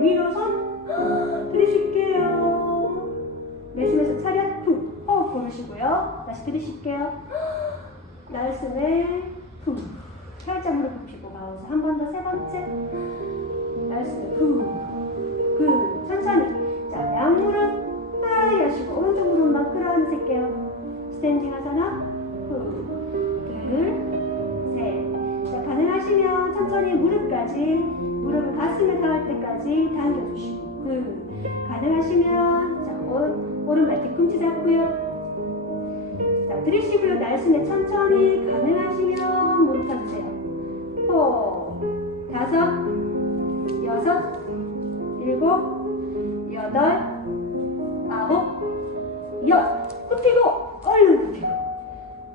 위로 손 들이쉴게요. 내쉬면서 차렷 후. 호흡 고르시고요. 다시 들이쉴게요. 날숨에 후. 살짝 무릎 굽히고 마우스 한 번 더 세 번째. 날숨에 후그 천천히. 자 양무릎 하이 하시고 오른쪽 무릎만 끌어안으실게요. 스탠딩 하잖아? 후둘셋. 가능하시면 천천히 무릎까지 무릎을 가슴에 닿을 때까지 당겨주시고 그 가능하시면 자 오, 오른발 뒤꿈치 잡고요. 자 들이쉬고요 날숨에 천천히 가능하시면 무릎 전체 호 다섯 여섯 일곱 여덟 아홉 열. 굽히고 얼른 굽히고.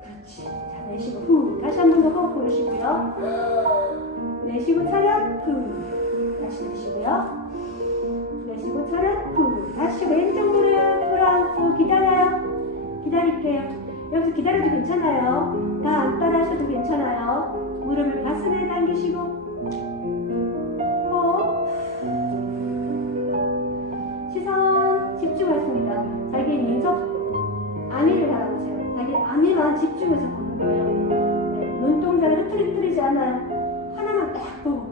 그렇지. 자 내쉬고 후 다시 한 번 더 호흡 고르시고요 내쉬고 차렷. 후 다시 내쉬고요. 내쉬고 차렷. 후 다시 왼쪽 무릎. 끌어안고 기다려요. 기다릴게요. 여기서 기다려도 괜찮아요. 다 안 따라 하셔도 괜찮아요. 무릎을 가슴에 당기시고. 시선 집중하십니다. 자기 눈썹 아미를 바라보세요. 자기 아미만 집중해서 보는 거예요. 네, 눈동자를 흐트리트리지 않아요 보고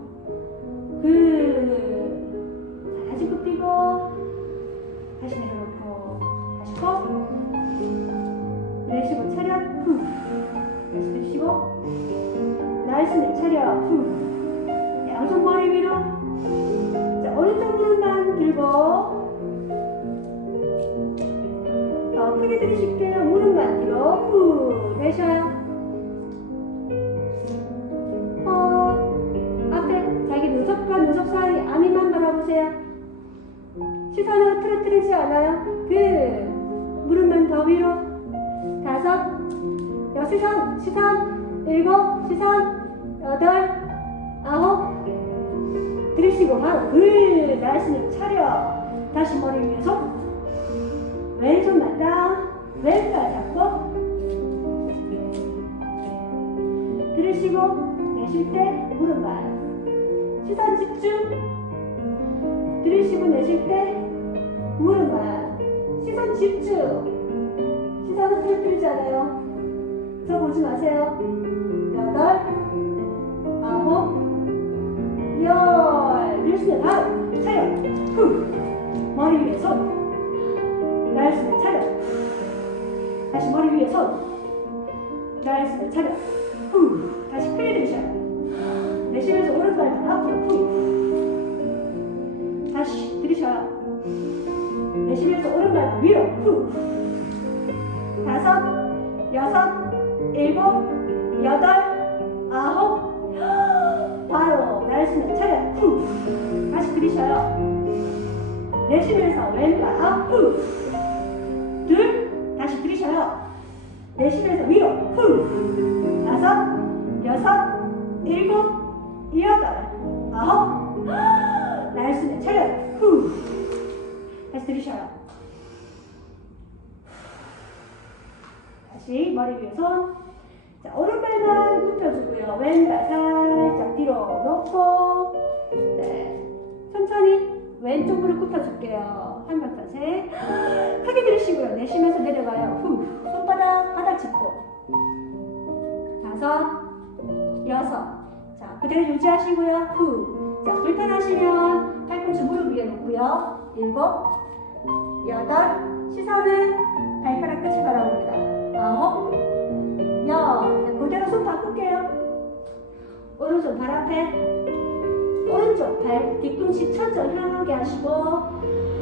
그 다시 굽히고 다시 내려놓고 다시 코 내쉬고 차렷 후 다시 내쉬고 날숨에 차렷 후 양손 머리 위로 자 오른쪽 무릎만 들고 더 크게 들이쉴게요 무릎만 뒤로 후 내쉬어요 시선을 흐트러뜨리지 않아요. 그 무릎만 더 위로. 다섯, 여 시선, 시선, 일곱, 시선, 여덟, 아홉. 들이쉬고 바로 그 날씨는 차려. 다시 머리 위에 손. 왼손 맞다. 왼발 잡고. 들이쉬고 내쉴 때 무릎만 시선 집중 들이쉬고 내쉴 때 무릎만 시선 집중. 시선은 않아요. 저 보지 마세요. 여덟 아홉 열. 들이쉬면 바로 차렷. 후. 머리 위에 손 날숨에 차렷. 다시 머리 위에 손 날숨에 차렷. 후. 다시 들이셔요 내쉬면서 오른발 앞으로. 후. 다시 들이셔요 내쉬면서 오른발 위로. 후. 다섯 여섯 일곱 여덟 아홉. 바로 날숨에 차렷 후. 다시 들이셔요. 내쉬면서 왼발 앞후둘 다시 들이셔요. 내쉬면서 위로. 후. 다섯 여섯 일곱 여덟 아홉. 날숨에 차렷 후 다시 들이셔요. 다시 머리 위에 손 자, 오른발만 굽혀주고요. 왼발 살짝 뒤로 놓고 네. 천천히 왼쪽 무릎 굽혀줄게요. 한번더 셋. 크게 들이쉬고요. 내쉬면서 내려가요. 후 손바닥 바닥 짚고. 다섯 여섯. 자 그대로 유지하시고요. 후 고요. 일곱, 여덟, 시선은 발가락 끝을 바라봅니다. 아홉, 열. 자, 그대로 손 바꿀게요. 오른손 발 앞에, 오른쪽 발 뒤꿈치 천장 향하게 하시고,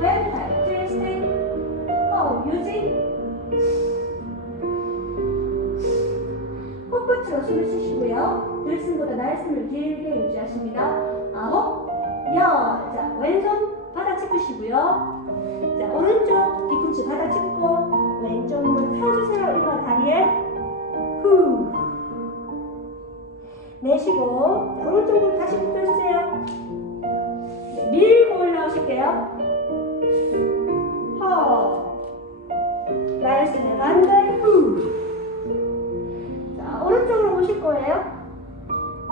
왼발 트위스팅, 호흡 유지. 코끝으로 숨을 쉬시고요. 들숨보다 날숨을 길게 유지하십니다. 아홉, 열. 자, 왼손 짚으시고요. 자, 오른쪽 뒤꿈치 바닥 짚고 왼쪽 무릎 펴주세요. 이거 다리에 후. 내쉬고 자, 오른쪽 무릎 다시. 네, 밀고 올라오실게요. 허. 날숨에 반대 후. 자, 오른쪽으로 오실 거예요.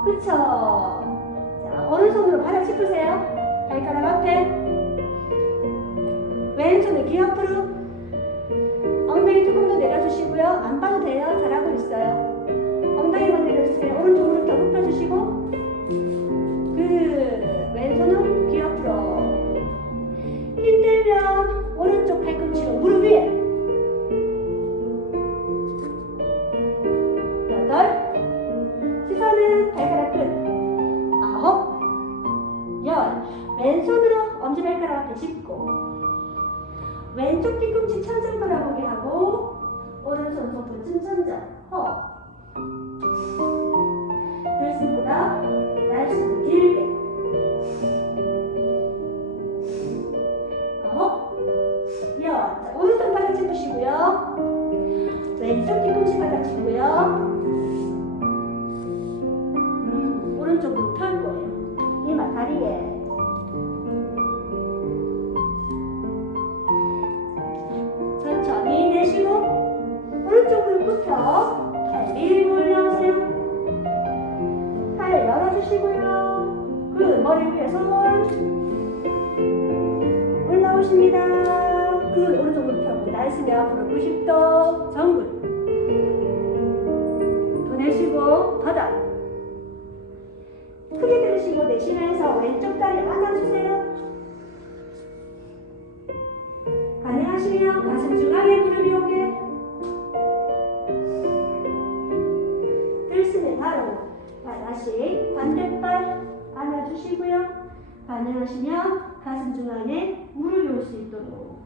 그쵸? 자, 오른손으로 바닥 짚으세요. 옆으로. 엉덩이 조금 더 내려주시고요. 안 봐도 돼요. 잘하고 있어요. 엉덩이만 내려주세요. 오른쪽 무릎 더 굽혀주시고. 그 왼손은 귀 옆으로. 힘들면 오른쪽 팔꿈치로 무릎 위에. 여덟. 시선은 발가락 끝. 아홉. 열. 왼손으로 엄지발가락 앞에 짚고. 왼쪽 뒤꿈치 천장 바라보게 하고 오른손 손끝 쯤천장. 허. 들숨보다. 날숨 길게 올라오십니다. 그 오른쪽 무릎 펴고 날씨면 앞으로 90도 정근 더 내쉬고 바닥 크게 들으시고 내쉬면서 왼쪽 다리 안아주세요. 가능하시면 가슴 중앙에 무릎이 오게. 들숨에 바로 하나씩 반대발 안아주시고요. 가능하시면 가슴 중앙에 무릎이 올수 있도록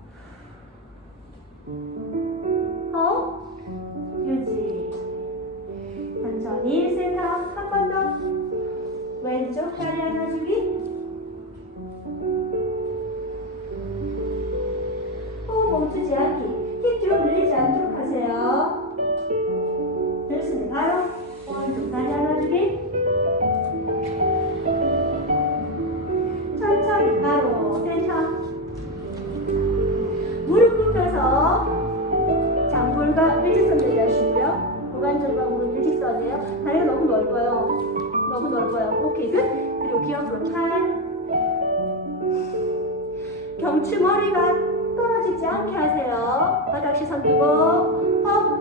어? 유지 천천히 세탁 한번 더 왼쪽 다리 안아주기 호흡 멈추지 않기. 힙 뒤로 늘리지 않도록 내려주시고요. 고관절과 무릎 일직선이에요. 다리가 너무 넓어요. 너무 넓어요. 오케이 끝. 그리고 귀 옆으로 팔. 경추 머리가 떨어지지 않게 하세요. 바닥 시선 두고 업.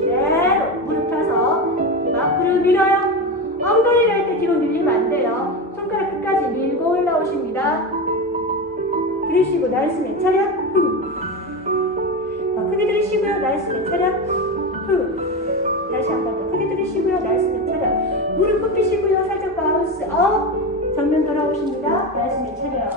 그대로 무릎 펴서 힘 앞으로 밀어요. 엉덩이를 할 때 뒤로 밀리면 안 돼요. 손가락 끝까지 밀고 올라오십니다. 들이쉬고 날숨에 차렷. 크게 들이쉬고요. 날숨에 차렷. 후. 다시 한번 더 크게 들이쉬고요. 날숨에 차렷. 무릎 굽히시고요. 살짝 바운스 업. 정면 돌아오십니다. 날숨에 차렷.